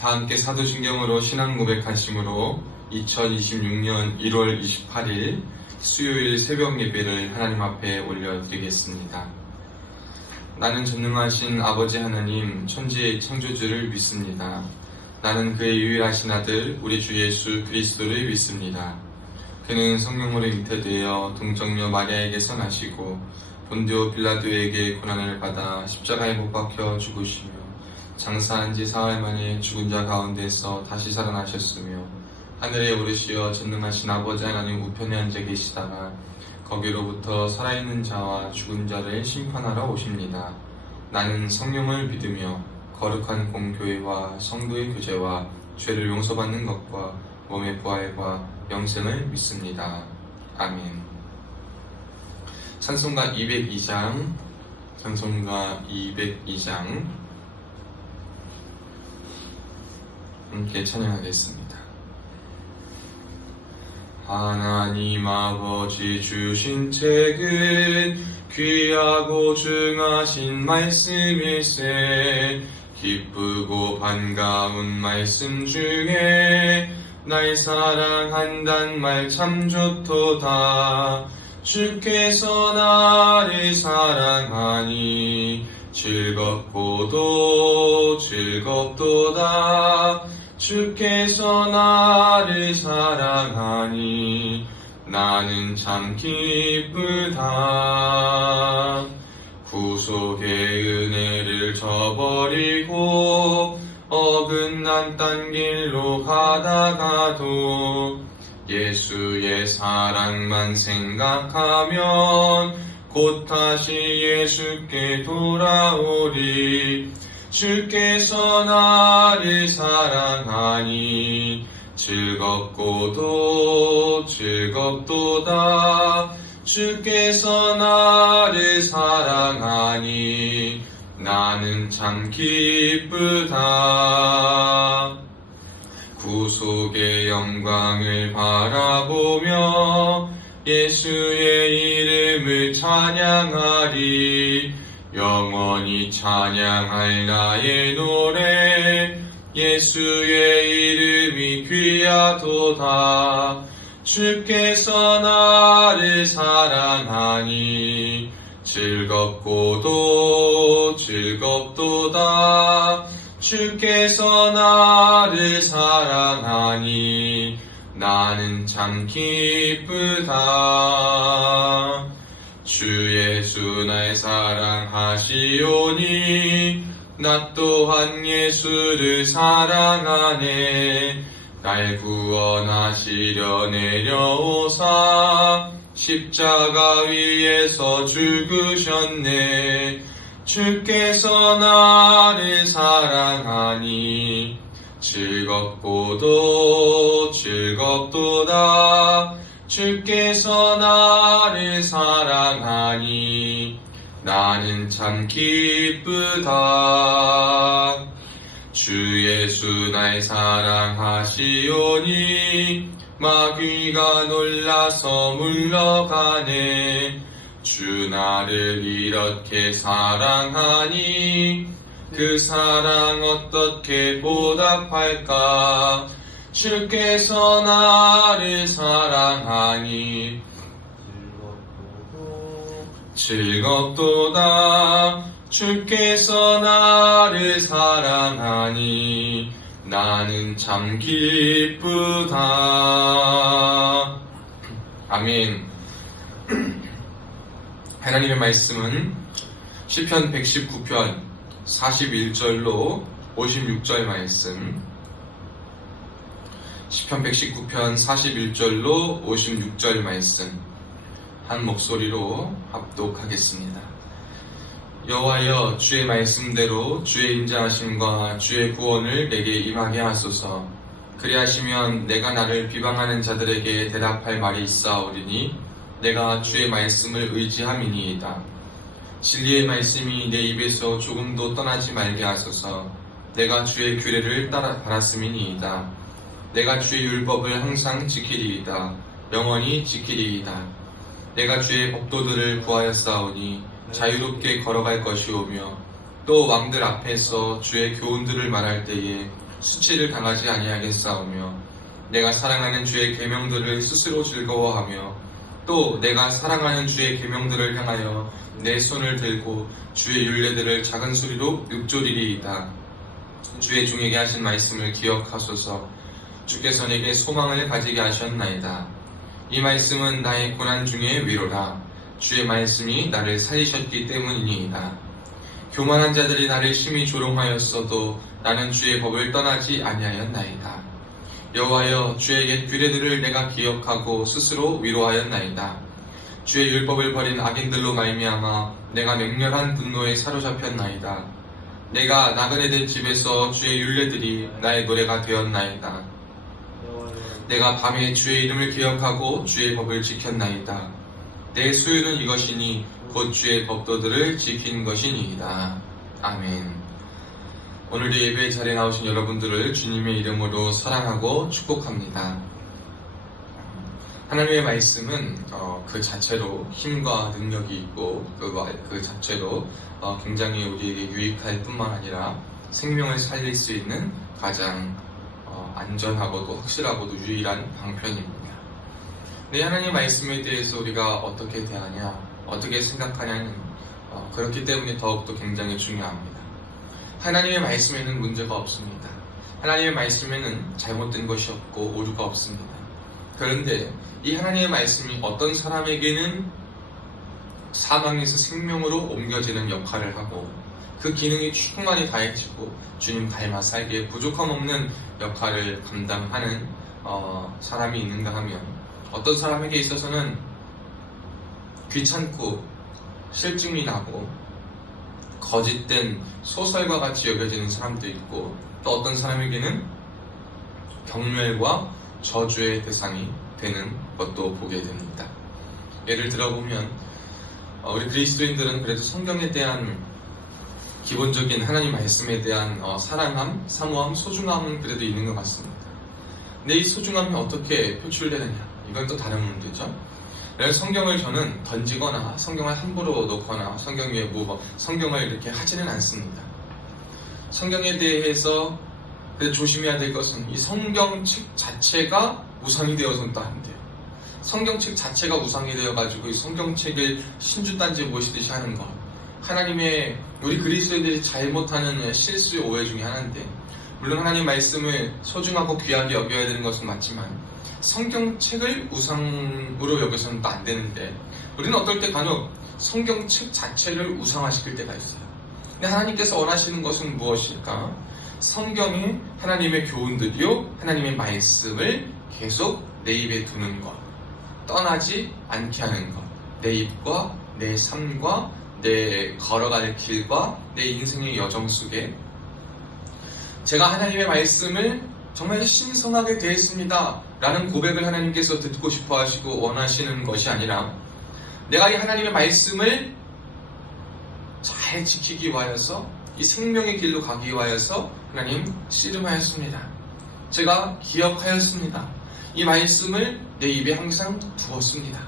다 함께 사도신경으로 신앙 고백하심으로 2026년 1월 28일 수요일 새벽 예배를 하나님 앞에 올려드리겠습니다. 나는 전능하신 아버지 하나님 천지의 창조주를 믿습니다. 나는 그의 유일하신 아들 우리 주 예수 그리스도를 믿습니다. 그는 성령으로 잉태되어 동정녀 마리아에게서 나시고 본디오 빌라도에게 고난을 받아 십자가에 못 박혀 죽으시며 장사한 지 사흘 만에 죽은 자 가운데서 다시 살아나셨으며 하늘에 오르시어 전능하신 아버지 하나님 우편에 앉아 계시다가 거기로부터 살아있는 자와 죽은 자를 심판하러 오십니다. 나는 성령을 믿으며 거룩한 공교회와 성도의 교제와 죄를 용서받는 것과 몸의 부활과 영생을 믿습니다. 아멘. 찬송가 202장 함께 찬양하겠습니다. 하나님 아버지 주신 책은 귀하고 중하신 말씀일세. 기쁘고 반가운 말씀 중에 날 사랑한단 말 참 좋도다. 주께서 나를 사랑하니 즐겁고도 즐겁도다. 주께서 나를 사랑하니 나는 참 기쁘다. 구속의 은혜를 저버리고 어긋난 딴 길로 가다가도 예수의 사랑만 생각하면 곧 다시 예수께 돌아오리. 주께서 나를 사랑하니 즐겁고도 즐겁도다. 주께서 나를 사랑하니 나는 참 기쁘다. 구속의 영광을 바라보며 예수의 이름을 찬양하리. 영원히 찬양할 나의 노래 예수의 이름이 귀하도다. 주께서 나를 사랑하니 즐겁고도 즐겁도다. 주께서 나를 사랑하니 나는 참 기쁘다. 주 예수 날 사랑하시오니 나 또한 예수를 사랑하네. 날 구원하시려 내려오사 십자가 위에서 죽으셨네. 주께서 나를 사랑하니 즐겁고도 즐겁도다. 주께서 나를 사랑하니 나는 참 기쁘다. 주 예수 날 사랑하시오니 마귀가 놀라서 물러가네. 주 나를 이렇게 사랑하니 그 사랑 어떻게 보답할까. 주께서 나를 사랑하니 즐겁도다. 주께서 나를 사랑하니 나는 참 기쁘다. 아멘. 하나님의 말씀은 시편 119편 41절로 56절 말씀, 시편 119편 41절로 56절 말씀 한 목소리로 합독하겠습니다. 여호와여, 주의 말씀대로 주의 인자하심과 주의 구원을 내게 임하게 하소서. 그리하시면 내가 나를 비방하는 자들에게 대답할 말이 있사오리니 내가 주의 말씀을 의지함이니이다. 진리의 말씀이 내 입에서 조금도 떠나지 말게 하소서. 내가 주의 규례를 따라 바랐음이니이다. 내가 주의 율법을 항상 지키리이다. 영원히 지키리이다. 내가 주의 법도들을 구하였사오니 자유롭게 걸어갈 것이오며 또 왕들 앞에서 주의 교훈들을 말할 때에 수치를 당하지 아니하겠사오며 내가 사랑하는 주의 계명들을 스스로 즐거워하며 또 내가 사랑하는 주의 계명들을 향하여 내 손을 들고 주의 율례들을 작은 소리로 읊조리리이다. 주의 종에게 하신 말씀을 기억하소서. 주께서 내게 소망을 가지게 하셨나이다. 이 말씀은 나의 고난 중에 위로라. 주의 말씀이 나를 살리셨기 때문이니이다. 교만한 자들이 나를 심히 조롱하였어도 나는 주의 법을 떠나지 아니하였나이다. 여호와여, 주의 옛 규례들을 내가 기억하고 스스로 위로하였나이다. 주의 율법을 버린 악인들로 말미암아 내가 맹렬한 분노에 사로잡혔나이다. 내가 나그네들 집에서 주의 율례들이 나의 노래가 되었나이다. 내가 밤에 주의 이름을 기억하고 주의 법을 지켰나이다. 내 수요는 이것이니 곧 주의 법도들을 지킨 것이니이다. 아멘. 오늘도 예배의 자리에 나오신 여러분들을 주님의 이름으로 사랑하고 축복합니다. 하나님의 말씀은 그 자체로 힘과 능력이 있고 그 자체로 굉장히 우리에게 유익할 뿐만 아니라 생명을 살릴 수 있는 가장 안전하고도 확실하고도 유일한 방편입니다. 네, 하나님의 말씀에 대해서 우리가 어떻게 대하냐, 어떻게 생각하냐는 그렇기 때문에 더욱더 굉장히 중요합니다. 하나님의 말씀에는 문제가 없습니다. 하나님의 말씀에는 잘못된 것이 없고 오류가 없습니다. 그런데 이 하나님의 말씀이 어떤 사람에게는 사망에서 생명으로 옮겨지는 역할을 하고 그 기능이 충만히 다해지고 주님 닮아 살기에 부족함 없는 역할을 감당하는 사람이 있는가 하면 어떤 사람에게 있어서는 귀찮고 실증이 나고 거짓된 소설과 같이 여겨지는 사람도 있고 또 어떤 사람에게는 경멸과 저주의 대상이 되는 것도 보게 됩니다. 예를 들어보면 우리 그리스도인들은 그래도 성경에 대한 기본적인 하나님 말씀에 대한 사랑함, 사모함, 소중함은 그래도 있는 것 같습니다. 근데 이 소중함이 어떻게 표출되느냐, 이건 또 다른 문제죠. 그래서 성경을 저는 던지거나 성경을 함부로 놓거나 성경 위에 성경을 이렇게 하지는 않습니다. 성경에 대해서 조심해야 될 것은 이 성경책 자체가 우상이 되어서는 또 안 돼요. 성경책 자체가 우상이 되어가지고 이 성경책을 신주단지 모시듯이 하는 것, 하나님의 우리 그리스도인들이 잘못하는 실수 오해 중에 하나인데, 물론 하나님 말씀을 소중하고 귀하게 여겨야 되는 것은 맞지만 성경책을 우상으로 여겨서는 또 안 되는데 우리는 어떨 때 간혹 성경책 자체를 우상화시킬 때가 있어요. 근데 하나님께서 원하시는 것은 무엇일까? 성경이 하나님의 교훈들이요, 하나님의 말씀을 계속 내 입에 두는 것, 떠나지 않게 하는 것, 내 입과 내 삶과 내 걸어갈 길과 내 인생의 여정 속에 제가 하나님의 말씀을 정말 신성하게 대했습니다 라는 고백을 하나님께서 듣고 싶어 하시고 원하시는 것이 아니라 내가 이 하나님의 말씀을 잘 지키기 위하여서 이 생명의 길로 가기 위하여서 하나님 씨름하였습니다. 제가 기억하였습니다. 이 말씀을 내 입에 항상 두었습니다.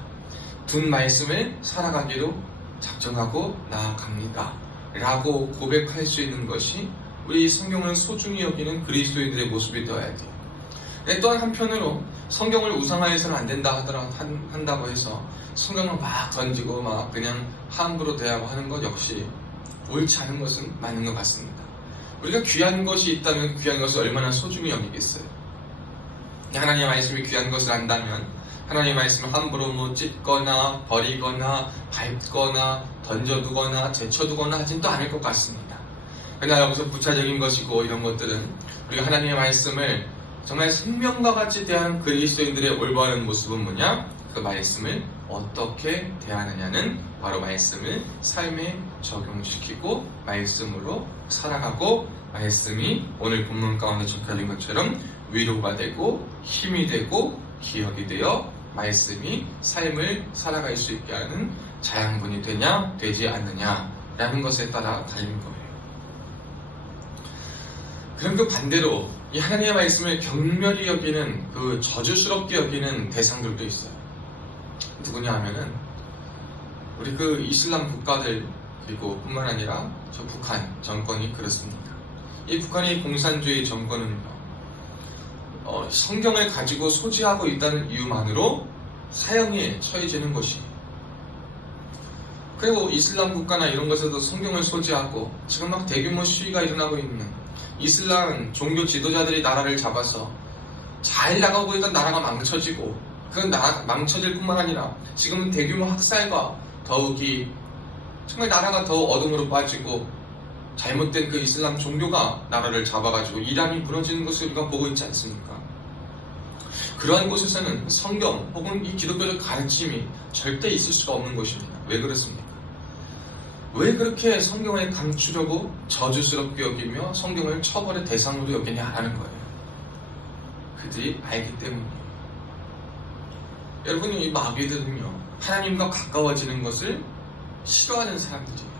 둔 말씀을 살아가기로 작정하고 나아갑니다 라고 고백할 수 있는 것이 우리 성경을 소중히 여기는 그리스도인들의 모습이 되어야 돼요. 또한 한편으로 성경을 우상화해서는 안 된다 한다고 해서 성경을 막 던지고 막 그냥 함부로 대하고 하는 것 역시 옳지 않은 것은 맞는 것 같습니다. 우리가 귀한 것이 있다면 귀한 것을 얼마나 소중히 여기겠어요. 하나님의 말씀이 귀한 것을 안다면 하나님의 말씀을 함부로 찢거나 버리거나 밟거나 던져두거나 제쳐두거나 하진 또 않을 것 같습니다. 그러나 여기서 부차적인 것이고 이런 것들은 우리가 하나님의 말씀을 정말 생명과 같이 대하는 그리스도인들의 올바른 모습은 뭐냐? 그 말씀을 어떻게 대하느냐는 바로 말씀을 삶에 적용시키고 말씀으로 살아가고 말씀이 오늘 본문 가운데 적혀진 것처럼 위로가 되고 힘이 되고 기억이 되어 말씀이 삶을 살아갈 수 있게 하는 자양분이 되냐 되지 않느냐라는 것에 따라 달린 거예요. 그럼 그 반대로 이 하나님의 말씀을 경멸히 여기는 그 저주스럽게 여기는 대상들도 있어요. 누구냐 하면은 우리 그 이슬람 국가들 그리고 뿐만 아니라 저 북한 정권이 그렇습니다. 이 북한의 공산주의 정권은요, 성경을 가지고 소지하고 있다는 이유만으로 사형에 처해지는 것이에요. 그리고 이슬람 국가나 이런 곳에도 성경을 소지하고 지금 막 대규모 시위가 일어나고 있는 이슬람 종교 지도자들이 나라를 잡아서 잘 나가고 있던 나라가 망쳐지고, 그 나라가 망쳐질 뿐만 아니라 지금은 대규모 학살과 더욱이 정말 나라가 더 어둠으로 빠지고 잘못된 그 이슬람 종교가 나라를 잡아가지고 이란이 무너지는 것을 우리가 보고 있지 않습니까? 그러한 곳에서는 성경 혹은 이 기독교의 가르침이 절대 있을 수가 없는 것입니다. 왜 그렇습니까? 왜 그렇게 성경을 감추려고 저주스럽게 여기며 성경을 처벌의 대상으로 여기냐라는 거예요. 그들이 알기 때문이에요. 여러분, 이 마귀들은요, 하나님과 가까워지는 것을 싫어하는 사람들이에요.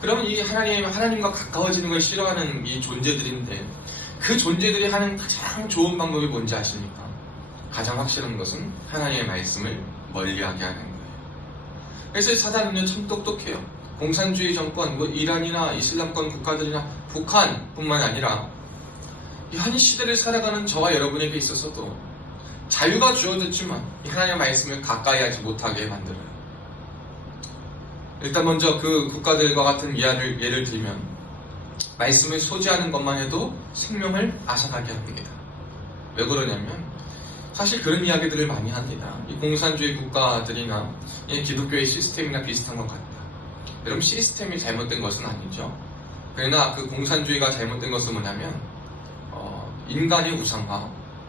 그러면 이 하나님과 가까워지는 걸 싫어하는 이 존재들인데, 그 존재들이 하는 가장 좋은 방법이 뭔지 아십니까? 가장 확실한 것은 하나님의 말씀을 멀리하게 하는 거예요. 그래서 사단은요, 참 똑똑해요. 공산주의 정권, 이란이나 이슬람권 국가들이나 북한뿐만 아니라 이 한 시대를 살아가는 저와 여러분에게 있어서도 자유가 주어졌지만 이 하나님의 말씀을 가까이 하지 못하게 만들어요. 일단 먼저 그 국가들과 같은 예를 들면, 말씀을 소지하는 것만 해도 생명을 앗아가게 합니다. 왜 그러냐면, 사실 그런 이야기들을 많이 합니다. 이 공산주의 국가들이나 이 기독교의 시스템이나 비슷한 것 같다. 여러분, 시스템이 잘못된 것은 아니죠. 그러나 그 공산주의가 잘못된 것은 뭐냐면, 인간의 우상화,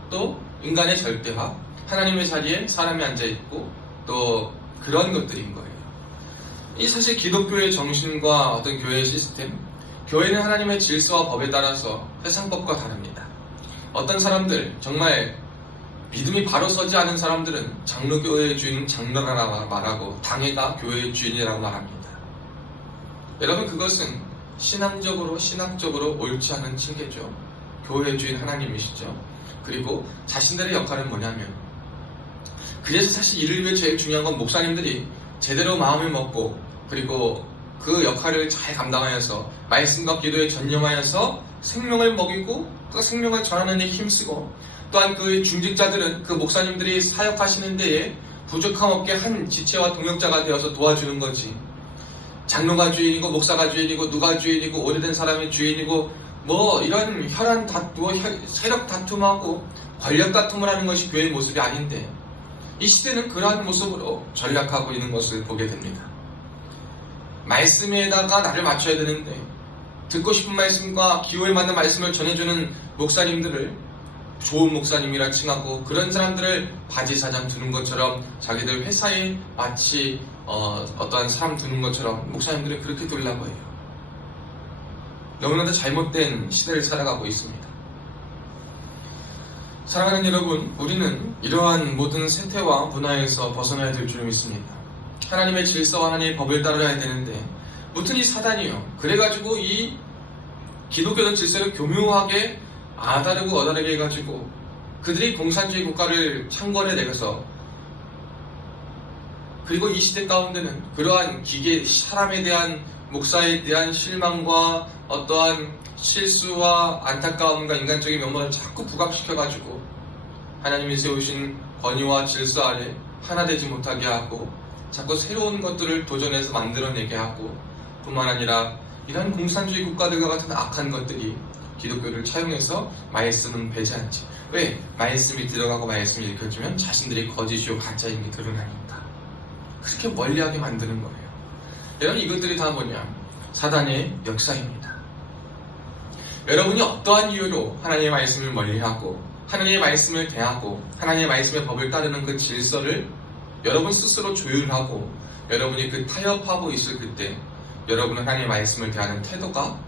또 인간의 절대화, 하나님의 자리에 사람이 앉아있고, 또 그런 것들인 거예요. 이 사실 기독교의 정신과 어떤 교회의 시스템, 교회는 하나님의 질서와 법에 따라서 세상법과 다릅니다. 어떤 사람들, 정말 믿음이 바로 서지 않은 사람들은 장로교회의 주인은 장로라고 말하고 당회가 교회의 주인이라고 말합니다. 여러분, 그것은 신학적으로 옳지 않은 징계죠. 교회의 주인 하나님이시죠. 그리고 자신들의 역할은 뭐냐면, 그래서 사실 이를 위해 제일 중요한 건 목사님들이 제대로 마음을 먹고, 그리고 그 역할을 잘 감당하여서 말씀과 기도에 전념하여서 생명을 먹이고 그 생명을 전하는 데 힘쓰고, 또한 그 중직자들은 그 목사님들이 사역하시는 데에 부족함 없게 한 지체와 동역자가 되어서 도와주는 거지. 장로가 주인이고 목사가 주인이고 누가 주인이고 오래된 사람이 주인이고 이런 혈안 다투, 세력 다툼하고 권력 다툼을 하는 것이 교회의 모습이 아닌데, 이 시대는 그러한 모습으로 전략하고 있는 것을 보게 됩니다. 말씀에다가 나를 맞춰야 되는데, 듣고 싶은 말씀과 기호에 맞는 말씀을 전해주는 목사님들을 좋은 목사님이라 칭하고, 그런 사람들을 바지사장 두는 것처럼 자기들 회사에 마치 어떠한 사람 두는 것처럼 목사님들이 그렇게 두려고 해요. 너무나도 잘못된 시대를 살아가고 있습니다. 사랑하는 여러분, 우리는 이러한 모든 세태와 문화에서 벗어나야 될 줄 믿습니다. 하나님의 질서와 하나님의 법을 따라야 되는데, 무튼 이 사단이요, 그래가지고 이 기독교적 질서를 교묘하게 아다르고 어다르게 해가지고 그들이 공산주의 국가를 창궐해 내려서, 그리고 이 시대 가운데는 그러한 사람에 대한, 목사에 대한 실망과 어떠한 실수와 안타까움과 인간적인 면모를 자꾸 부각시켜가지고 하나님이 세우신 권위와 질서 아래 하나 되지 못하게 하고, 자꾸 새로운 것들을 도전해서 만들어내게 하고, 뿐만 아니라 이러한 공산주의 국가들과 같은 악한 것들이 기독교를 차용해서 말씀은 배제하지. 왜? 말씀이 들어가고 말씀이 읽혀지면 자신들이 거짓이요 가짜임이 드러나니까. 그렇게 멀리하게 만드는 거예요. 여러분, 이것들이 다 뭐냐? 사단의 역사입니다. 여러분이 어떠한 이유로 하나님의 말씀을 멀리하고 하나님의 말씀을 대하고 하나님의 말씀의 법을 따르는 그 질서를 여러분 스스로 조율하고 여러분이 그 타협하고 있을 그때, 여러분은 하나님의 말씀을 대하는 태도가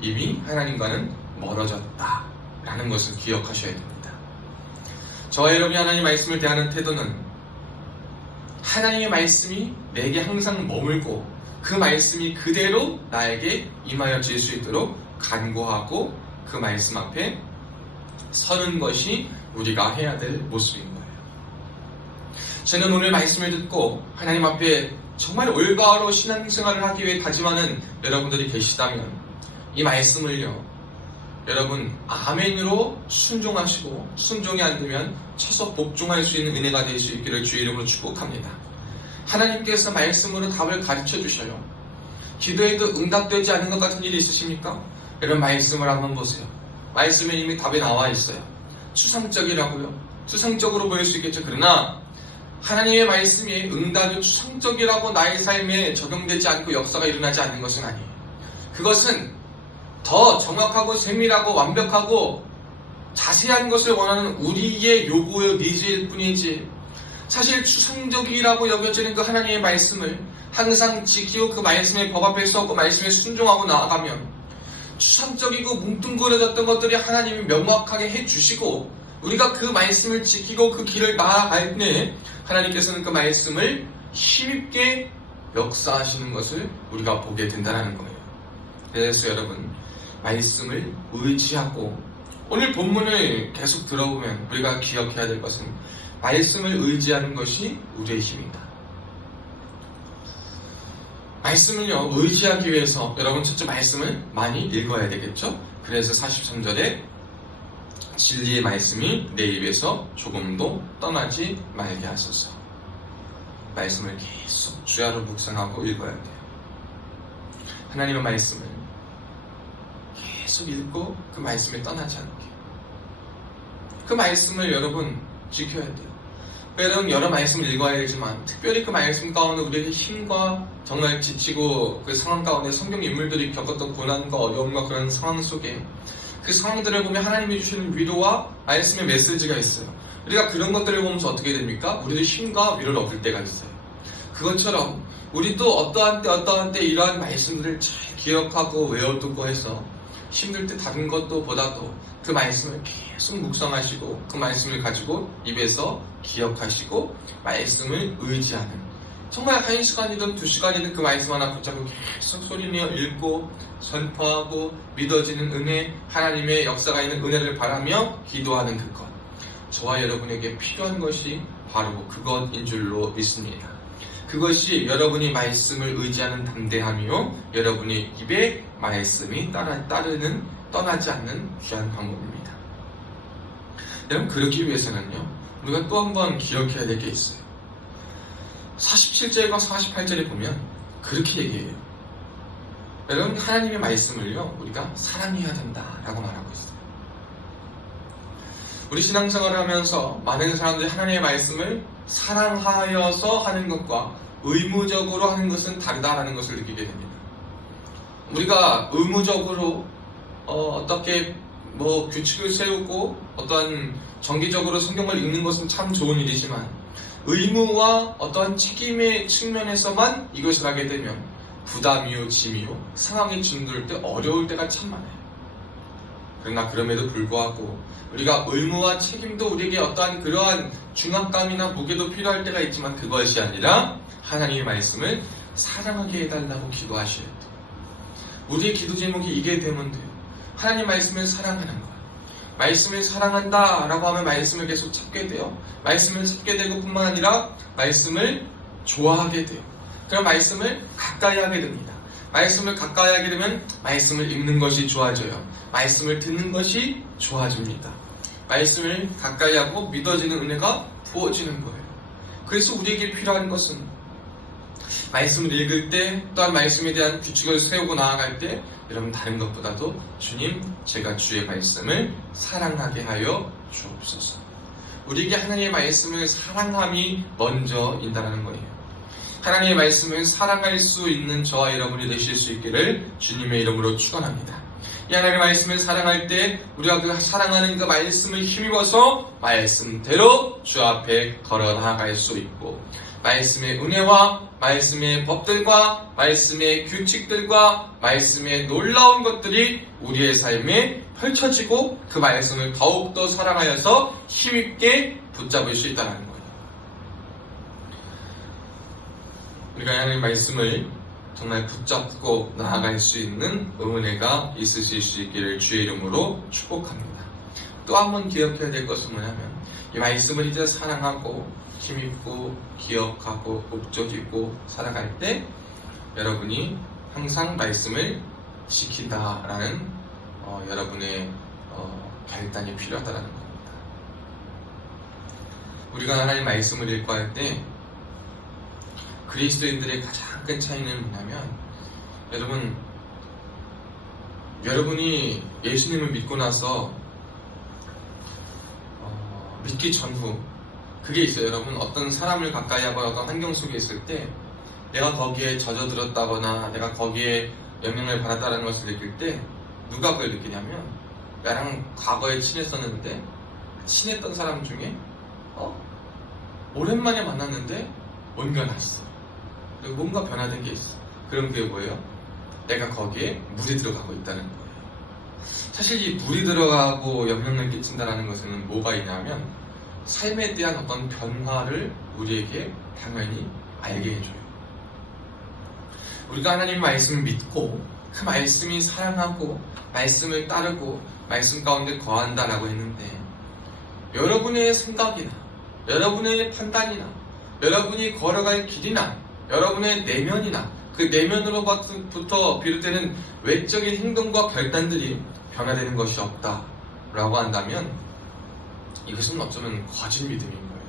이미 하나님과는 멀어졌다 라는 것을 기억하셔야 됩니다. 저와 여러분이 하나님의 말씀을 대하는 태도는 하나님의 말씀이 내게 항상 머물고 그 말씀이 그대로 나에게 임하여질 수 있도록 간구하고 그 말씀 앞에 서는 것이 우리가 해야 될 모습인 거예요. 저는 오늘 말씀을 듣고 하나님 앞에 정말 올바로 신앙생활을 하기 위해 다짐하는 여러분들이 계시다면, 이 말씀을요, 여러분 아멘으로 순종하시고, 순종이 안 되면 쳐서 복종할 수 있는 은혜가 될 수 있기를 주의 이름으로 축복합니다. 하나님께서 말씀으로 답을 가르쳐 주셔요. 기도해도 응답되지 않은 것 같은 일이 있으십니까? 여러분 말씀을 한번 보세요. 말씀에 이미 답이 나와 있어요. 추상적이라고요. 추상적으로 보일 수 있겠죠. 그러나 하나님의 말씀이 응답이 추상적이라고 나의 삶에 적용되지 않고 역사가 일어나지 않는 것은 아니에요. 그것은 더 정확하고 세밀하고 완벽하고 자세한 것을 원하는 우리의 요구의 니즈일 뿐이지, 사실 추상적이라고 여겨지는 그 하나님의 말씀을 항상 지키고 그 말씀의 법 앞에 서고 말씀에 순종하고 나아가면 추상적이고 뭉뚱그려졌던 것들이 하나님이 명확하게 해주시고, 우리가 그 말씀을 지키고 그 길을 나아갈 때 하나님께서는 그 말씀을 힘있게 역사하시는 것을 우리가 보게 된다는 거예요. 그래서 여러분 말씀을 의지하고, 오늘 본문을 계속 들어보면 우리가 기억해야 될 것은 말씀을 의지하는 것이 우리의 힘이다. 말씀을요, 의지하기 위해서 여러분 첫째 말씀을 많이 읽어야 되겠죠? 그래서 43절에 진리의 말씀이 내 입에서 조금도 떠나지 말게 하소서. 말씀을 계속 주야로 묵상하고 읽어야 돼요. 하나님의 말씀을 계속 읽고 그 말씀에 떠나지 않게, 그 말씀을 여러분 지켜야 돼요. 여러분 여러 말씀을 읽어야 되지만 특별히 그 말씀 가운데 우리의 힘과 정말 지치고 그 상황 가운데 성경 인물들이 겪었던 고난과 어려움과 그런 상황 속에 그 상황들을 보면 하나님이 주시는 위로와 말씀의 메시지가 있어요. 우리가 그런 것들을 보면서 어떻게 됩니까? 우리도 힘과 위로를 얻을 때가 있어요. 그것처럼 우리도 어떠한 때 이러한 말씀들을 잘 기억하고 외워두고 해서 힘들 때 다른 것도 보다도 그 말씀을 계속 묵상하시고 그 말씀을 가지고 입에서 기억하시고 말씀을 의지하는, 정말 1시간이든 2시간이든 그 말씀 하나 붙잡고 계속 소리내어 읽고 선포하고 믿어지는 은혜, 하나님의 역사가 있는 은혜를 바라며 기도하는 그것, 저와 여러분에게 필요한 것이 바로 그것인 줄로 믿습니다. 그것이 여러분이 말씀을 의지하는 담대함이요, 여러분의 입에 말씀이 떠나지 않는 귀한 방법입니다. 여러분 그러기 위해서는요, 우리가 또 한 번 기억해야 될 게 있어요. 47절과 48절에 보면 그렇게 얘기해요. 여러분 하나님의 말씀을요, 우리가 사랑해야 된다라고 말하고 있어요. 우리 신앙생활을 하면서 많은 사람들이 하나님의 말씀을 사랑하여서 하는 것과 의무적으로 하는 것은 다르다라는 것을 느끼게 됩니다. 우리가 의무적으로 어떻게 규칙을 세우고 어떠한 정기적으로 성경을 읽는 것은 참 좋은 일이지만, 의무와 어떠한 책임의 측면에서만 이것을 하게 되면 부담이요, 짐이요, 상황이 중돌 때 어려울 때가 참 많아요. 그러나 그럼에도 불구하고 우리가 의무와 책임도 우리에게 어떠한 그러한 중압감이나 무게도 필요할 때가 있지만, 그것이 아니라 하나님의 말씀을 사랑하게 해달라고 기도하셔야 돼요. 우리의 기도 제목이 이게 되면 돼요. 하나님 말씀을 사랑하는 것. 말씀을 사랑한다 라고 하면 말씀을 계속 찾게 돼요. 말씀을 찾게 되고 뿐만 아니라 말씀을 좋아하게 돼요. 그럼 말씀을 가까이 하게 됩니다. 말씀을 가까이 하게 되면 말씀을 읽는 것이 좋아져요. 말씀을 듣는 것이 좋아집니다. 말씀을 가까이 하고 믿어지는 은혜가 부어지는 거예요. 그래서 우리에게 필요한 것은 말씀을 읽을 때, 또한 말씀에 대한 규칙을 세우고 나아갈 때, 여러분 다른 것보다도 주님, 제가 주의 말씀을 사랑하게 하여 주옵소서. 우리에게 하나님의 말씀을 사랑함이 먼저인다는 거예요. 하나님의 말씀을 사랑할 수 있는 저와 여러분이 되실 수 있기를 주님의 이름으로 축원합니다. 이 하나님의 말씀을 사랑할 때 우리가 그 사랑하는 그 말씀을 힘입어서 말씀대로 주 앞에 걸어 나아갈 수 있고, 말씀의 은혜와 말씀의 법들과 말씀의 규칙들과 말씀의 놀라운 것들이 우리의 삶에 펼쳐지고 그 말씀을 더욱더 사랑하여서 힘있게 붙잡을 수 있다는 거예요. 우리가 하나님의 말씀을 정말 붙잡고 나아갈 수 있는 은혜가 있으실 수 있기를 주의 이름으로 축복합니다. 또 한 번 기억해야 될 것은 뭐냐면, 이 말씀을 이제 사랑하고 힘있고 기억하고 목적있고 살아갈 때 여러분이 항상 말씀을 지킨다라는 여러분의 결단이 필요하다는 겁니다. 우리가 하나님 말씀을 읽고 할 때 그리스도인들의 가장 큰 차이는 뭐냐면, 여러분이 예수님을 믿고 나서 믿기 전후 그게 있어요. 여러분, 어떤 사람을 가까이 하고 어떤 환경 속에 있을 때 내가 거기에 젖어들었다거나 내가 거기에 영향을 받았다는 것을 느낄 때 누가 그걸 느끼냐면, 나랑 과거에 친했었는데 친했던 사람 중에 오랜만에 만났는데 뭔가 났어. 그리고 뭔가 변화된 게 있어. 그럼 그게 뭐예요? 내가 거기에 물이 들어가고 있다는 거예요. 사실 이 물이 들어가고 영향을 끼친다는 것은 뭐가 있냐면, 삶에 대한 어떤 변화를 우리에게 당연히 알게 해줘요. 우리가 하나님 말씀을 믿고 그 말씀이 사랑하고 말씀을 따르고 말씀 가운데 거한다라고 했는데, 여러분의 생각이나 여러분의 판단이나 여러분이 걸어갈 길이나 여러분의 내면이나 그 내면으로부터 비롯되는 외적인 행동과 결단들이 변화되는 것이 없다라고 한다면, 이것은 어쩌면 거짓 믿음인 거예요.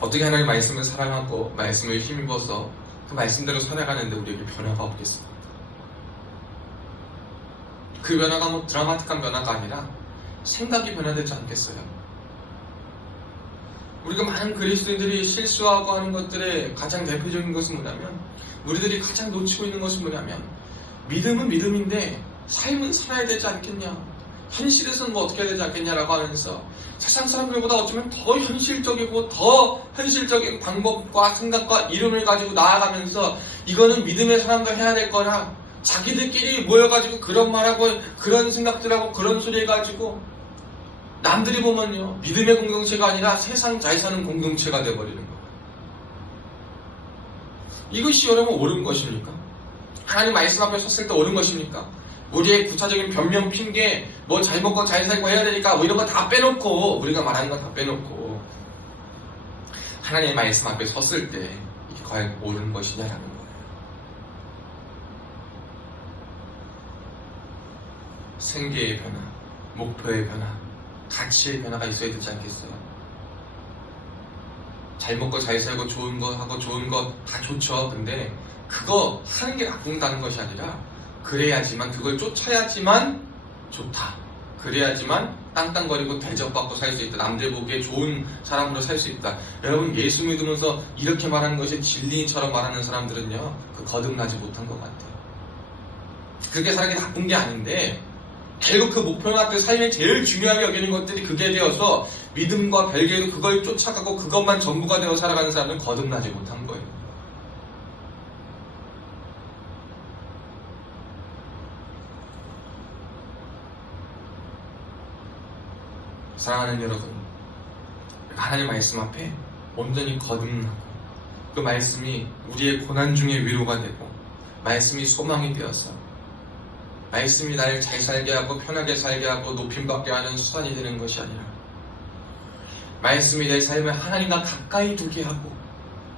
어떻게 하나님의 말씀을 사랑하고 말씀을 힘입어서 그 말씀대로 살아가는데 우리에게 변화가 없겠습니까? 그 변화가 뭐 드라마틱한 변화가 아니라 생각이 변화되지 않겠어요? 우리가 많은 그리스도인들이 실수하고 하는 것들의 가장 대표적인 것은 뭐냐면, 우리들이 가장 놓치고 있는 것은 뭐냐면, 믿음은 믿음인데 삶은 살아야 되지 않겠냐, 현실에서는 뭐 어떻게 해야 되지 않겠냐라고 하면서 세상 사람들보다 어쩌면 더 현실적이고 더 현실적인 방법과 생각과 이름을 가지고 나아가면서 이거는 믿음의 사람도 해야 될 거라 자기들끼리 모여가지고 그런 말하고 그런 생각들하고 그런 소리 해가지고 남들이 보면요, 믿음의 공동체가 아니라 세상 잘 사는 공동체가 돼버리는 거예요. 이것이 여러분 옳은 것입니까? 하나님 말씀 앞에 섰을 때 옳은 것입니까? 우리의 구체적인 변명, 핑계, 뭐 잘 먹고 잘 살고 해야 되니까 뭐 이런 거 다 빼놓고, 우리가 말하는 거 다 빼놓고 하나님의 말씀 앞에 섰을 때 이게 과연 옳은 것이냐라는 거예요. 생계의 변화, 목표의 변화, 가치의 변화가 있어야 되지 않겠어요? 잘 먹고 잘 살고 좋은 거 하고 좋은 거 다 좋죠. 근데 그거 하는 게 나쁜다는 것이 아니라, 그래야지만, 그걸 쫓아야지만 좋다. 그래야지만 땅땅거리고 대접받고 살 수 있다. 남들 보기에 좋은 사람으로 살 수 있다. 여러분, 예수 믿으면서 이렇게 말하는 것이 진리인처럼 말하는 사람들은요, 그 거듭나지 못한 것 같아요. 그렇게 사는 게 나쁜 게 아닌데, 결국 그 목표나 그 삶에 제일 중요하게 여기는 것들이 그게 되어서 믿음과 별개로 그걸 쫓아가고 그것만 전부가 되어 살아가는 사람은 거듭나지 못한 거예요. 사랑하는 여러분, 하나님 말씀 앞에 온전히 거듭나고 그 말씀이 우리의 고난 중에 위로가 되고 말씀이 소망이 되어서 말씀이 나를 잘 살게 하고 편하게 살게 하고 높임받게 하는 수단이 되는 것이 아니라, 말씀이 내 삶을 하나님과 가까이 두게 하고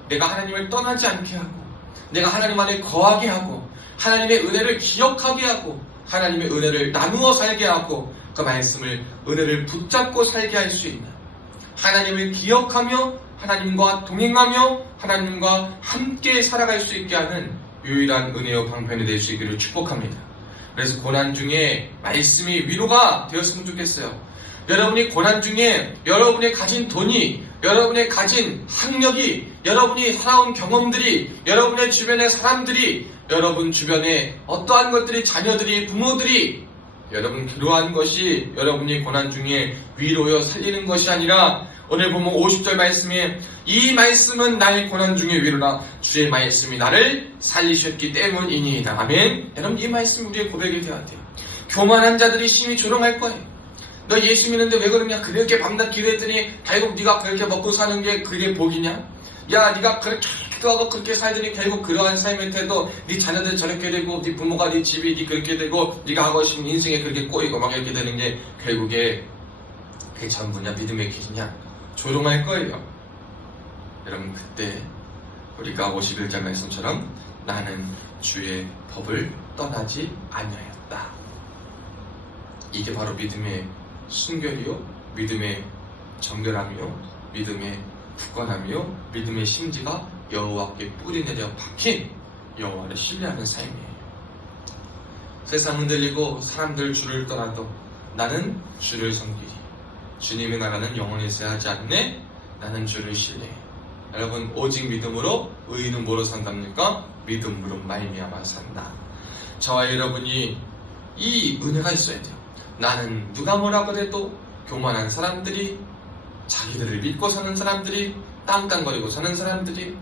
내가 하나님을 떠나지 않게 하고 내가 하나님 안에 거하게 하고 하나님의 은혜를 기억하게 하고 하나님의 은혜를 나누어 살게 하고 그 말씀을, 은혜를 붙잡고 살게 할 수 있는, 하나님을 기억하며 하나님과 동행하며 하나님과 함께 살아갈 수 있게 하는 유일한 은혜와 방편이 될 수 있기를 축복합니다. 그래서 고난 중에 말씀이 위로가 되었으면 좋겠어요. 여러분이 고난 중에 여러분이 가진 돈이, 여러분이 가진 학력이, 여러분이 살아온 경험들이, 여러분의 주변의 사람들이, 여러분 주변에 어떠한 것들이, 자녀들이, 부모들이 여러분 그러한 것이 여러분이 고난 중에 위로여 살리는 것이 아니라, 오늘 보면 50절 말씀에 이 말씀은 나의 고난 중에 위로라, 주의 말씀이 나를 살리셨기 때문이니이다. 아멘. 여러분, 이 말씀이 우리의 고백이 되어야 돼요. 교만한 자들이 심히 조롱할 거예요. 너 예수 믿는데 왜 그러냐? 그렇게 밤낮 기도했더니 결국 네가 그렇게 먹고 사는 게 그게 복이냐? 야, 네가 그렇게 기도하고 그렇게 살더니 결국 그러한 삶의 태도, 네 자녀들 저렇게 되고 네 부모가, 네 집이 네 그렇게 되고 네가 하고 싶은 인생에 그렇게 꼬이고 막 이렇게 되는 게 결국에 그게 전부냐? 믿음의 길이냐? 조롱할 거예요. 여러분, 그때 우리가 51절 말씀처럼 나는 주의 법을 떠나지 아니하였다. 이게 바로 믿음의 순결이요, 믿음의 정결함이요, 믿음의 굳건함이요, 믿음의 심지가 여호와께 뿌리 내려 박힌 여호와를 신뢰하는 삶이에요. 세상 흔들리고 사람들 주를 떠나도 나는 주를 섬기리. 주님의 나라는 영원히 쇠하지 않네. 나는 주를 신뢰해. 여러분, 오직 믿음으로 의인은 뭐로 산답니까? 믿음으로 말미암아 산다. 저와 여러분이 이 은혜가 있어야 돼요. 나는 누가 뭐라 그래도 교만한 사람들이, 자기들을 믿고 사는 사람들이, 딴딴거리고 사는 사람들이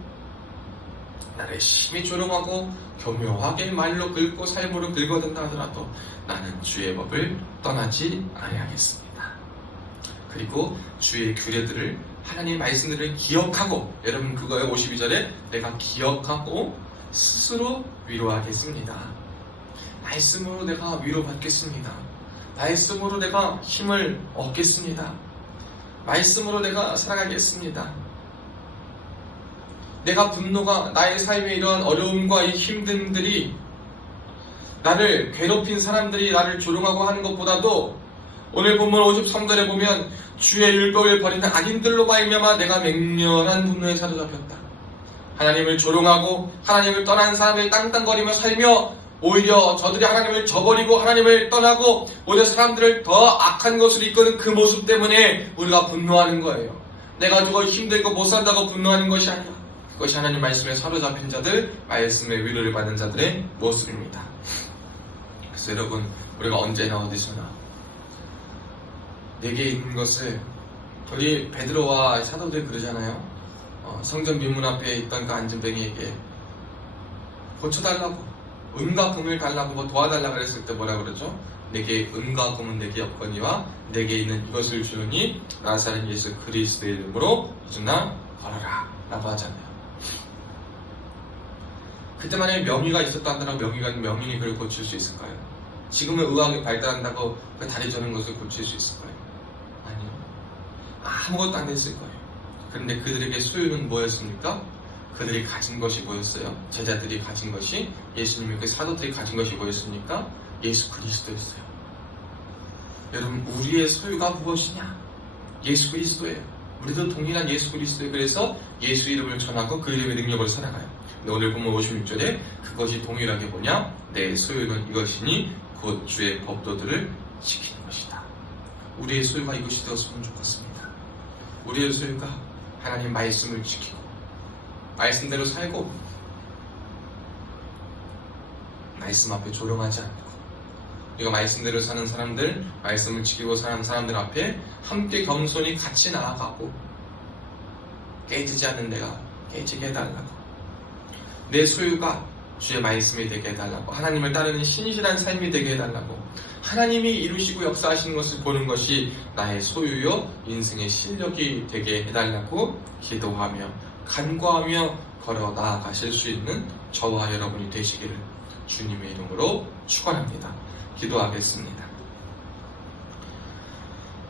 나를 심히 조롱하고 교묘하게 말로 긁고 삶으로 긁어댄다 하더라도 나는 주의 법을 떠나지 아니하겠습니다. 그리고 주의 규례들을, 하나님의 말씀들을 기억하고, 여러분 그거에 52절에 내가 기억하고 스스로 위로하겠습니다. 말씀으로 내가 위로받겠습니다. 말씀으로 내가 힘을 얻겠습니다. 말씀으로 내가 살아가겠습니다. 내가 분노가, 나의 삶에 이러한 어려움과 이 힘듦들이, 나를 괴롭힌 사람들이 나를 조롱하고 하는 것보다도 오늘 본문 53절에 보면 주의 율법을 버리는 악인들로 말미암아 내가 맹렬한 분노에 사로잡혔다. 하나님을 조롱하고 하나님을 떠난 사람을 땅땅거리며 살며, 오히려 저들이 하나님을 저버리고 하나님을 떠나고 오히려 사람들을 더 악한 것으로 이끄는 그 모습 때문에 우리가 분노하는 거예요. 내가 누가 힘들고 못 산다고 분노하는 것이 아니라 그것이 하나님 말씀에 사로잡힌 자들, 말씀의 위로를 받는 자들의 모습입니다. 그래서 여러분, 우리가 언제나 어디서나 내게 있는 것을, 우리 베드로와 사도들이 그러잖아요. 성전 민문 앞에 있던 그 안진뱅이에게 고쳐달라고, 은과 금을 달라고, 뭐 도와달라고 그랬을 때 뭐라 그러죠? 내게 은과 금은 내게 없거니와 내게 있는 이것을 주노니 나사렛 예수 그리스도의 이름으로 이주나 걸어라 라고 하잖아요. 그때 만약에 명의가 있었다 한다면 명인이 그걸 고칠 수 있을까요? 지금은 의학이 발달한다고 그 다리 저는 것을 고칠 수 있을까요? 아니요. 아무것도 안 됐을 거예요. 그런데 그들에게 소유는 뭐였습니까? 그들이 가진 것이 뭐였어요? 제자들이 가진 것이, 예수님의 그 사도들이 가진 것이 뭐였습니까? 예수 그리스도였어요. 여러분, 우리의 소유가 무엇이냐? 예수 그리스도예요. 우리도 동일한 예수 그리스도예요. 그래서 예수 이름을 전하고 그 이름의 능력을 살아가요. 근데 오늘 보면 56절에 그것이 동일하게 뭐냐? 내 소유는 이것이니 곧 주의 법도들을 지키는 것이다. 우리의 소유가 이것이 되었으면 좋겠습니다. 우리의 소유가 하나님 말씀을 지키고 말씀대로 살고 말씀 앞에 조롱하지 않고, 우리가 말씀대로 사는 사람들, 말씀을 지키고 사는 사람들 앞에 함께 겸손히 같이 나아가고, 깨지지 않는 내가 깨지게 해달라고, 내 소유가 주의 말씀이 되게 해달라고, 하나님을 따르는 신실한 삶이 되게 해달라고, 하나님이 이루시고 역사하시는 것을 보는 것이 나의 소유요 인생의 실력이 되게 해달라고 기도하며 간구하며 걸어 나아가실 수 있는 저와 여러분이 되시기를 주님의 이름으로 축원합니다. 기도하겠습니다.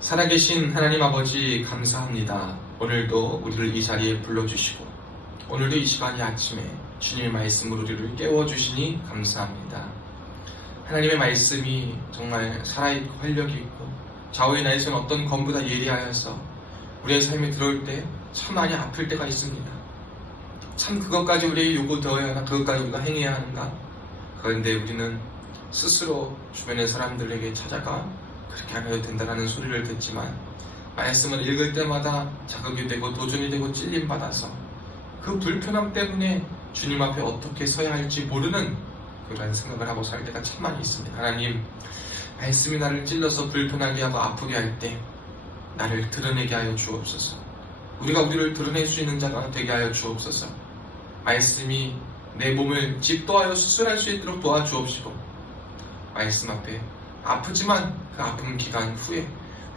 살아계신 하나님 아버지, 감사합니다. 오늘도 우리를 이 자리에 불러주시고 오늘도 이 시간이 아침에 주님의 말씀으로 우리를 깨워주시니 감사합니다. 하나님의 말씀이 정말 살아있고 활력이 있고 좌우의 날선 어떤 검보다 예리하여서 우리의 삶에 들어올 때 참 많이 아플 때가 있습니다. 참 그것까지 우리에게 요구되어야 하나, 그것까지 우리가 행해야 하는가? 그런데 우리는 스스로 주변의 사람들에게 찾아가 그렇게 안 해도 된다는 소리를 듣지만, 말씀을 읽을 때마다 자극이 되고 도전이 되고 찔림받아서 그 불편함 때문에 주님 앞에 어떻게 서야 할지 모르는 그런 생각을 하고 살 때가 참 많이 있습니다. 하나님, 말씀이 나를 찔러서 불편하게 하고 아프게 할 때 나를 드러내게 하여 주옵소서. 우리가 우리를 드러낼 수 있는 자가 되게 하여 주옵소서. 말씀이 내 몸을 집도하여 수술할 수 있도록 도와주옵시고, 말씀 앞에 아프지만 그 아픈 기간 후에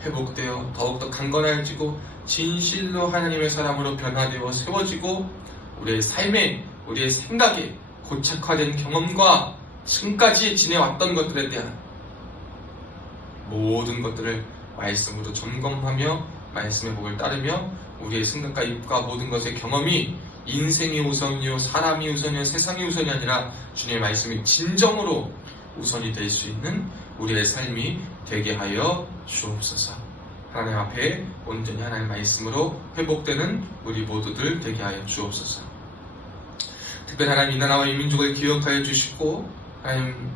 회복되어 더욱더 강건해지고 진실로 하나님의 사람으로 변화되어 세워지고, 우리의 삶에, 우리의 생각에 고착화된 경험과 지금까지 지내왔던 것들에 대한 모든 것들을 말씀으로 점검하며 말씀의 복을 따르며 우리의 생각과 입과 모든 것의 경험이 인생이 우선이요, 사람이 우선이요, 세상이 우선이 아니라 주님의 말씀이 진정으로 우선이 될 수 있는 우리의 삶이 되게 하여 주옵소서. 하나님 앞에 온전히 하나님의 말씀으로 회복되는 우리 모두들 되게 하여 주옵소서. 특별히 하나님 이 나라와 이 민족을 기억하여 주시고, 하나님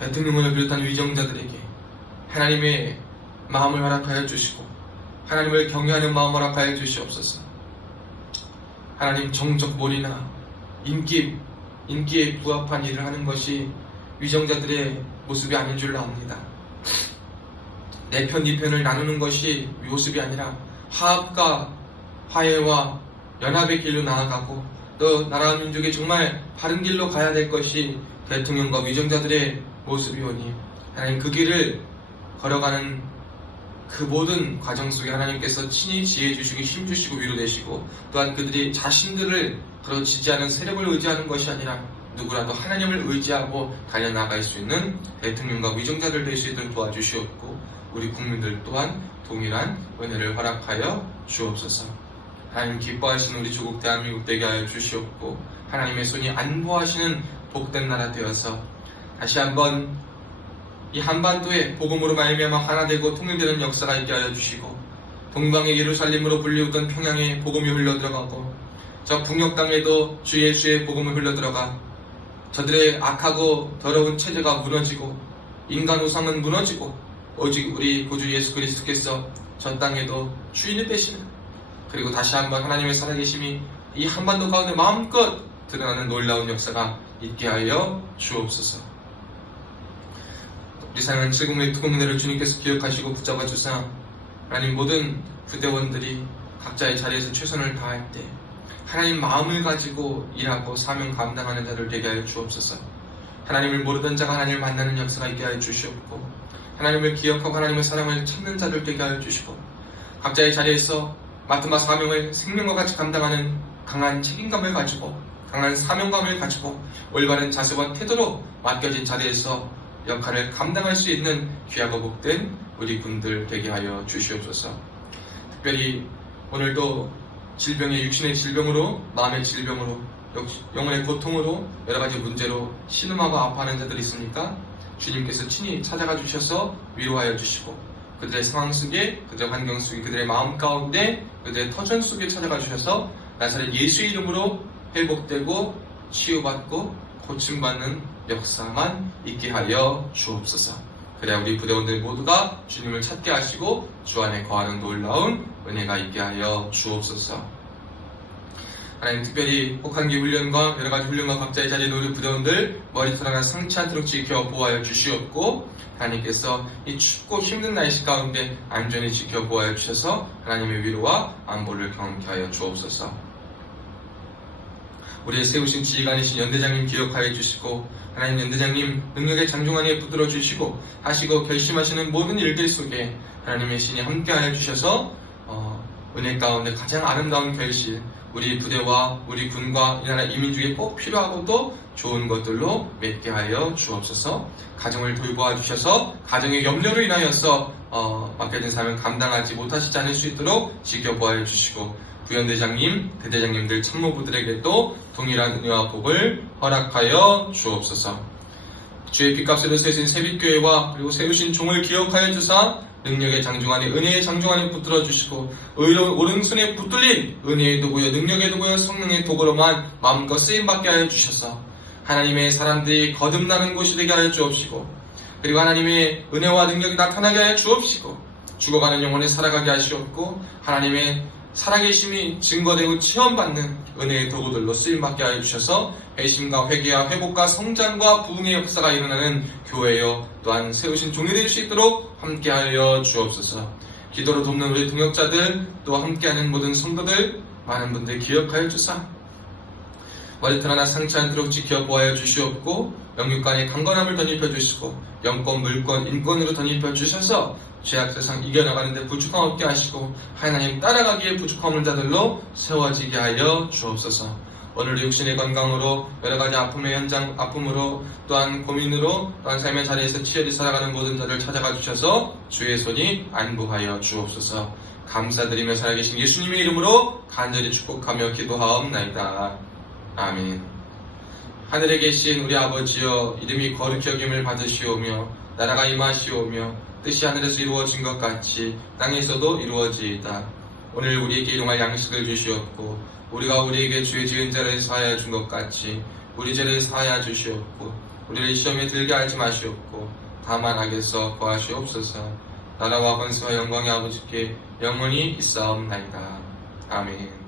대통령을 비롯한 위정자들에게 하나님의 마음을 허락하여 주시고 하나님을 경외하는 마음을 허락하여 주시옵소서. 하나님 정적몰이나 인기에 부합한 일을 하는 것이 위정자들의 모습이 아닌 줄로 압니다. 내 편, 네 편을 나누는 것이 모습이 아니라 화합과 화해와 연합의 길로 나아가고 또 나라와 민족이 정말 바른 길로 가야 될 것이 대통령과 위정자들의 모습이오니 하나님 그 길을 걸어가는 그 모든 과정 속에 하나님께서 친히 지혜 주시고 힘 주시고 위로 내시고 또한 그들이 자신들을 그런 지지하는 세력을 의지하는 것이 아니라 누구라도 하나님을 의지하고 달려나갈 수 있는 대통령과 위정자들 될 수 있도록 도와주시옵고 우리 국민들 또한 동일한 은혜를 허락하여 주옵소서. 하나님 기뻐하시는 우리 조국 대한민국 되게 하여 주시옵고 하나님의 손이 안보하시는 복된 나라 되어서 다시 한번 이 한반도에 복음으로 말미암아 하나 되고 통일되는 역사가 있게 하여 주시고 동방의 예루살렘으로 불리우던 평양에 복음이 흘러들어가고 저 북녘 땅에도 주 예수의 복음을 흘러들어가 저들의 악하고 더러운 체제가 무너지고 인간 우상은 무너지고 오직 우리 구주 예수 그리스도께서 저 땅에도 주인이 되시는 그리고 다시 한번 하나님의 살아계심이 이 한반도 가운데 마음껏 드러나는 놀라운 역사가 있게 하여 주옵소서. 우리 사랑하는 칠국의 특공대를 주님께서 기억하시고 붙잡아 주사 하나님 모든 부대원들이 각자의 자리에서 최선을 다할 때 하나님 마음을 가지고 일하고 사명 감당하는 자들 되게 하여 주옵소서. 하나님을 모르던 자가 하나님을 만나는 역사가 있게 하여 주시옵고 하나님을 기억하고 하나님의 사랑을 찾는 자들 되게 하여 주시고 각자의 자리에서 맡은 바 사명을 생명과 같이 감당하는 강한 책임감을 가지고 강한 사명감을 가지고 올바른 자세와 태도로 맡겨진 자리에서 역할을 감당할 수 있는 귀하고 복된 우리 군들 되게 하여 주시옵소서. 특별히 오늘도 질병의 육신의 질병으로 마음의 질병으로 영혼의 고통으로 여러가지 문제로 신음하고 아파하는 자들이 있습니까? 주님께서 친히 찾아가 주셔서 위로하여 주시고 그들의 상황 속에 그들의 환경 속에 그들의 마음 가운데 그들의 터전 속에 찾아가 주셔서 나사렛 예수의 이름으로 회복되고 치유받고 고침받는 역사만 있게 하여 주옵소서. 그래야 우리 부대원들 모두가 주님을 찾게 하시고 주 안에 거하는 놀라운 은혜가 있게 하여 주옵소서. 하나님 특별히 혹한기 훈련과 여러가지 훈련과 각자의 자리에 놓은 부대원들 머리털 상치 않도록 지켜 보호하여 주시옵고 하나님께서 이 춥고 힘든 날씨 가운데 안전히 지켜 보호하여 주셔서 하나님의 위로와 안보를 경험케 하여 주옵소서. 우리의 세우신 지휘관이신 연대장님 기억하여 주시고 하나님 연대장님 능력의 장중하에 붙들어 주시고 하시고 결심하시는 모든 일들 속에 하나님의 신이 함께하여 주셔서 은혜 가운데 가장 아름다운 결실 우리 부대와 우리 군과 이 나라 이민족에 꼭 필요하고 또 좋은 것들로 맺게 하여 주옵소서. 가정을 돌보아 주셔서 가정의 염려로 인하여서 맡겨진 사명을 감당하지 못하시지 않을 수 있도록 지켜보아 주시고 부연대장님, 대대장님들 참모부들에게도 동일한 은혜와 복을 허락하여 주옵소서. 주의 핏값으로 세신 세빛교회와 그리고 세우신 종을 기억하여 주사 능력의 장중안에 은혜의 장중안에 붙들어 주시고 오른손에 붙들린 은혜의 도구여 능력의 도구여 성령의 도구로만 마음껏 쓰임받게 하여 주셔서 하나님의 사람들이 거듭나는 곳이 되게 하여 주옵시고 그리고 하나님의 은혜와 능력이 나타나게 하여 주옵시고 죽어가는 영혼을 살아가게 하시옵고 하나님의 살아계심이 증거되고 체험받는 은혜의 도구들로 쓰임받게 하여 주셔서 회심과 회개와 회복과 성장과 부흥의 역사가 일어나는 교회여 또한 세우신 종이 될 수 있도록 함께하여 주옵소서. 기도로 돕는 우리 동역자들 또 함께하는 모든 성도들 많은 분들 기억하여 주사 머리털 하나 상치 않도록 지켜보아여 주시옵고 영육간에 강건함을 덧입혀 주시고 영권, 물권, 인권으로 덧입혀 주셔서 죄악 세상 이겨나가는 데 부족함 없게 하시고 하나님 따라가기에 부족함을 자들로 세워지게 하여 주옵소서. 오늘도 육신의 건강으로 여러 가지 아픔으로 또한 고민으로 또한 삶의 자리에서 치열히 살아가는 모든 자를 찾아가 주셔서 주의 손이 안부하여 주옵소서. 감사드리며 살아계신 예수님의 이름으로 간절히 축복하며 기도하옵나이다. 아멘. 하늘에 계신 우리 아버지여, 이름이 거룩히 여김을 받으시오며 나라가 임하시오며 뜻이 하늘에서 이루어진 것 같이 땅에서도 이루어지이다. 오늘 우리에게 일용할 양식을 주시옵고 우리가 우리에게 죄 지은 자를 사하여 준 것 같이 우리 죄를 사하여 주시옵고 우리를 시험에 들게 하지 마시옵고 다만 악에서 구하시옵소서. 나라와 권세와 영광의 아버지께 영원히 있사옵나이다. 아멘.